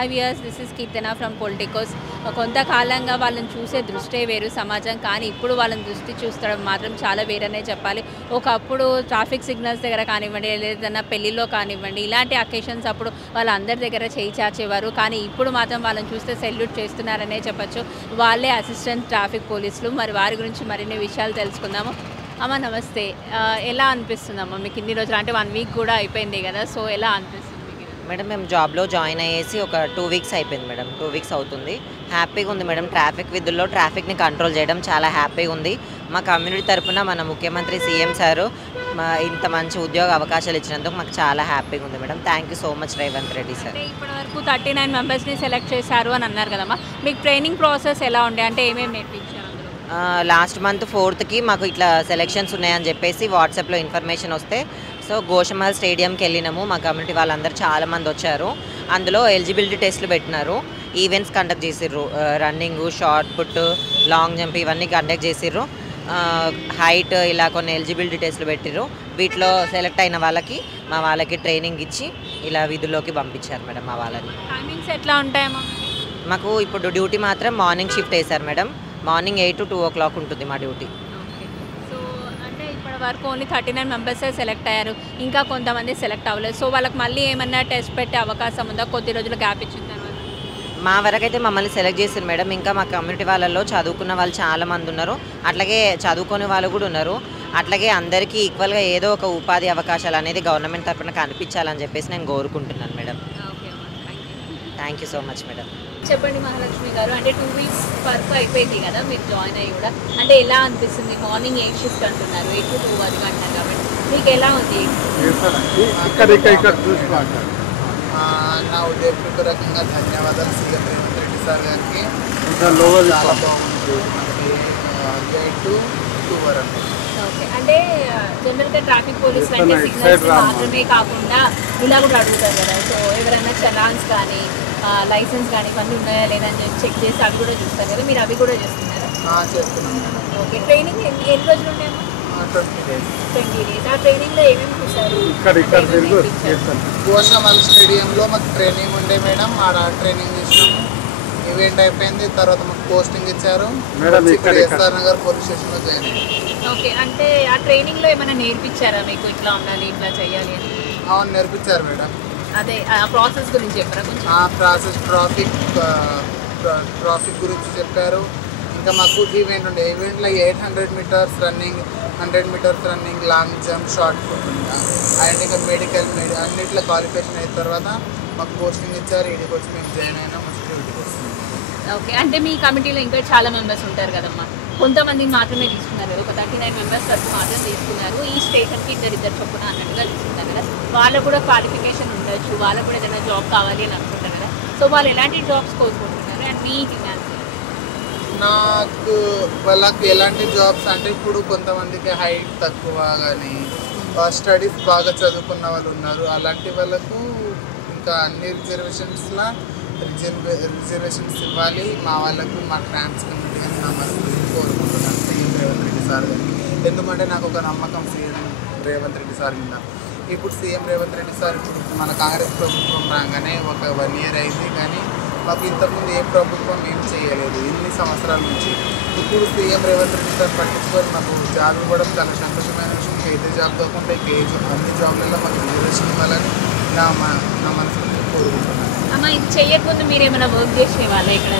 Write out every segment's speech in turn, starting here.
5 years. This is Kirtana from Politicos. కొంతకాలంగా వాళ్ళని చూసే దృష్టే వేరు సమాజం, కానీ ఇప్పుడు వాళ్ళని దృష్టి చూస్తడం మాత్రం చాలా వేరనే చెప్పాలి. ఒకప్పుడు ట్రాఫిక్ సిగ్నల్స్ దగ్గర కానివ్వండి, లేదన్నా పెళ్లిలో కానివ్వండి, ఇలాంటి అకేషన్స్ అప్పుడు వాళ్ళందరి దగ్గర చేయి చాచేవారు. కానీ ఇప్పుడు మాత్రం వాళ్ళని చూస్తే సెల్యూట్ చేస్తున్నారనే చెప్పచ్చు. వాళ్ళే అసిస్టెంట్ ట్రాఫిక్ పోలీసులు. మరి వారి గురించి మరిన్ని విషయాలు తెలుసుకుందాము. అమ్మ నమస్తే. ఎలా అనిపిస్తుందమ్మా మీకు ఇన్ని రోజులు, అంటే 1 వీక్ కూడా అయిపోయింది కదా, సో ఎలా అనిపిస్తుంది మేడం? మేము జాబ్లో జాయిన్ అయ్యేసి ఒక 2 వీక్స్ అయిపోయింది మేడం. 2 వీక్స్ అవుతుంది. హ్యాపీగా ఉంది మేడం. ట్రాఫిక్ విధుల్లో ట్రాఫిక్ని కంట్రోల్ చేయడం చాలా హ్యాపీగా ఉంది. మా కమ్యూనిటీ తరఫున మన ముఖ్యమంత్రి సీఎం సారు ఇంత మంచి ఉద్యోగ అవకాశాలు ఇచ్చినందుకు మాకు చాలా హ్యాపీగా ఉంది madam. Thank you so much Revanth Reddy sir. ఇప్పటి వరకు 39 మెంబర్స్ని సెలెక్ట్ చేశారు అని అన్నారు కదమ్మా, మీకు ట్రైనింగ్ ప్రాసెస్ ఎలా ఉండే, అంటే ఏమేమి నేర్పించారు? లాస్ట్ మంత్ 4th మాకు ఇట్లా సెలెక్షన్స్ ఉన్నాయని చెప్పేసి వాట్సాప్లో ఇన్ఫర్మేషన్ వస్తే సో గోషమహల్ స్టేడియంకి వెళ్ళినాము. మా కమ్యూనిటీ వాళ్ళందరూ చాలామంది వచ్చారు. అందులో ఎలిజిబిలిటీ టెస్ట్లు పెట్టినారు. ఈవెంట్స్ కండక్ట్ చేసిర్రు. Running, shot put, long jump ఇవన్నీ కండక్ట్ చేసిర్రు. హైట్ ఇలా కొన్ని ఎలిజిబిలిటీ టెస్ట్లు పెట్టిర్రు. వీటిలో సెలెక్ట్ అయిన వాళ్ళకి మా వాళ్ళకి ట్రైనింగ్ ఇచ్చి ఇలా విధుల్లోకి పంపించారు మేడం. మా వాళ్ళని టైమింగ్స్ ఎట్లా ఉంటాయమ్మా? మాకు ఇప్పుడు డ్యూటీ మాత్రం మార్నింగ్ షిఫ్ట్ వేశారు మేడం. మార్నింగ్ 8 to 2 o'clock ఉంటుంది మా డ్యూటీ. సో అంటే ఇప్పటి వరకు ఓన్లీ 39 మెంబర్సే సెలెక్ట్ అయ్యారు, ఇంకా కొంతమంది సెలెక్ట్ అవ్వలేదు. సో వాళ్ళకి మళ్ళీ ఏమన్నా టెస్ట్ పెట్టే అవకాశం ఉందా కొద్ది రోజులు గ్యాప్ ఇచ్చిన తర్వాత? మా వరకైతే మమ్మల్ని సెలెక్ట్ చేశారు మేడం. ఇంకా మా కమ్యూనిటీ వాళ్ళలో చదువుకున్న వాళ్ళు చాలామంది ఉన్నారు, అట్లాగే చదువుకునే వాళ్ళు కూడా ఉన్నారు. అట్లాగే అందరికీ ఈక్వల్గా ఏదో ఒక ఉపాధి అవకాశాలు అనేది గవర్నమెంట్ తరఫున కనిపించాలని చెప్పేసి నేను కోరుకుంటున్నాను madam. Thank you so much madam. చెప్పండి మహాలక్ష్మి గారు, అంటే 2 వీక్స్ వరకు అయిపోయింది కదా మీరు జాయిన్ అయ్యి కూడా, అంటే ఎలా అనిపిస్తుంది? మార్నింగ్ 8 షిఫ్ట్ అంటున్నారు, 8 to 2 వరకు అంటున్నారు కాబట్టి మీకు ఎలా ఉంది? నా ఉదయపూర్వకంగా ధన్యవాదాలు సీఎం రేవంత్ రెడ్డి సార్ గారికి. చాలా బాగుంది. మనకి 8 to 2 వరకు. ఓకే, అంటే జనరల్గా ట్రాఫిక్ పోలీసులు అంటే సిగ్నల్స్ మాత్రమే కాకుండా ఇలా కూడా అడుగుతారు కదా, సో ఎవరైనా చలాన్స్ కానీ లైసెన్స్ కానీ ఇవన్నీ ఉన్నాయా లేదని చెప్పి చెక్ చేసి అవి కూడా చూస్తారు కదా, మీరు అవి కూడా చేస్తున్నారా? చేస్తున్నాం. ఓకే, ట్రైనింగ్ ఎన్ని రోజులు ఉన్నాయమ్మా? 20 days. 20 days. ఆ ట్రైనింగ్లో ఏమేమి చూసారు? గోషమహల్ స్టేడియంలో మాకు ట్రైనింగ్ ఉండే మేడం. ఆడ ట్రైనింగ్ చేసినాము. ఈవెంట్ అయిపోయింది. తర్వాత మాకు పోస్టింగ్ ఇచ్చారు. ఎస్ఆర్ నగర్ పోలీస్ స్టేషన్లో జాయిన్ అయ్యారు. ఓకే, అంటే ఆ ట్రైనింగ్లో ఏమైనా నేర్పించారా మీకు, ఇట్లా ఉండాలి ఇట్లా చేయాలి అని? అవును, నేర్పించారు మేడం. అదే ఆ ప్రాసెస్ గురించి చెప్పారా కొంచెం? ఆ ప్రాసెస్ ట్రాఫిక్ గురించి చెప్పారు. ఇంకా మాకు ఈవెంట్ ఉండే. ఈవెంట్లో 800 meters running, 100 meters running, long jump, shot put and ఇంకా మెడికల్ అన్నిట్లో క్వాలిఫికేషన్ అయిన తర్వాత మాకు పోస్టింగ్ ఇచ్చారు. ఈడీకి వచ్చి మేము జాయిన్ అయినా ఫస్ట్ డ్యూటీకి వస్తుంది. ఓకే, అంటే మీ కమిటీలో ఇంకా చాలా మెంబర్స్ ఉంటారు కదమ్మా, కొంతమందిని మాత్రమే తీసుకున్నారు, ఒక 39 మెంబర్స్ వరకు మాత్రం తీసుకున్నారు. ఈ స్టేషన్కి ఇద్దరు చొప్పున అన్నట్టుగా తీసుకుంటారు కదా, వాళ్ళకు కూడా క్వాలిఫికేషన్ ఉండొచ్చు, వాళ్ళకు కూడా ఏదైనా జాబ్ కావాలి అని అనుకుంటారు కదా, సో వాళ్ళు ఎలాంటి జాబ్స్ కోరుకుంటున్నారు అండ్ మీ డిమాండ్స్? నాకు వాళ్ళకి ఎలాంటి జాబ్స్ అంటే, ఇప్పుడు కొంతమందికి హైట్ తక్కువ కానీ స్టడీస్ బాగా చదువుకున్న వాళ్ళు ఉన్నారు. అలాంటి వాళ్ళకు ఇంకా అన్ని రిజర్వేషన్స్ ఇవ్వాలి. మా వాళ్ళకు మా ట్రాన్స్ కమ్యూనిటీ అని నా మనసు కోరుకుంటున్నాను సీఎం రేవంత్ రెడ్డి సార్ గారికి. ఎందుకంటే నాకు ఒక నమ్మకం సీఎం రేవంత్ రెడ్డి సార్ మీద. ఇప్పుడు సీఎం రేవంత్ రెడ్డి సార్ ఇప్పుడు మన కాంగ్రెస్ ప్రభుత్వం రాగానే ఒక 1 year అయింది, కానీ మాకు ఇంతకుముందు ఏ ప్రభుత్వం ఏం చేయలేదు ఇన్ని సంవత్సరాల నుంచి. ఇప్పుడు సీఎం రేవంత్ రెడ్డి సార్ పట్టించుకొని మాకు జాబ్ ఇవ్వడం చాలా సంతోషమైన విషయం. ఏదే జాబ్ కాకుండా అన్ని జాబ్లలో మాకు రిజర్వేషన్ ఇవ్వాలని నా మనసులో కోరుకుంటున్నాను. అమ్మ, ఇది చేయకముందు మీరు ఏమైనా వర్క్ చేసే వాళ్ళ ఇక్కడ?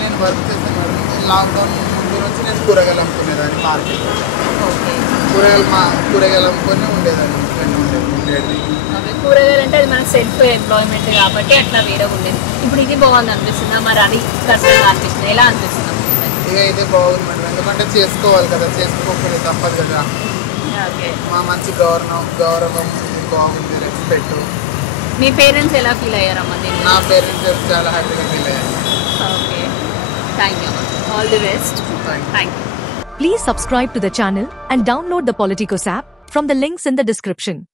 నేను వర్క్ చేశాను మేడం. లాక్డౌన్ ముందు నుంచి నేను కూరగాయలు అమ్ముకునేదాన్ని మార్కెట్లో. కూరగాయలు అమ్ముకొని ఉండేదాన్ని. ఉండేది కూరగాయలు అంటే అది మనకు సెల్ఫ్ ఎంప్లాయ్మెంట్ కాబట్టి అట్లా వేరే ఉండేది. ఇప్పుడు ఇది బాగుంది అనిపిస్తుందా? మరి అది కష్టంగా అనిపిస్తుంది, ఎలా అనిపిస్తుంది? ఇక ఇదే బాగుంది మేడం. ఎందుకంటే చేసుకోవాలి కదా, చేసుకోకపోతే తప్పదు కదా. మా మంచి గౌరవం బాగుంది, రెస్పెక్ట్. మీ పేరెంట్స్ ఎలా ఫీల్ అయ్యారమ్మా? నా పేరెంట్స్ చాలా హ్యాపీగా ఫీల్ అయ్యారు. Okay, thank you. All the best. Thank you. Please subscribe to the channel and download the Politicos app from the links in the description.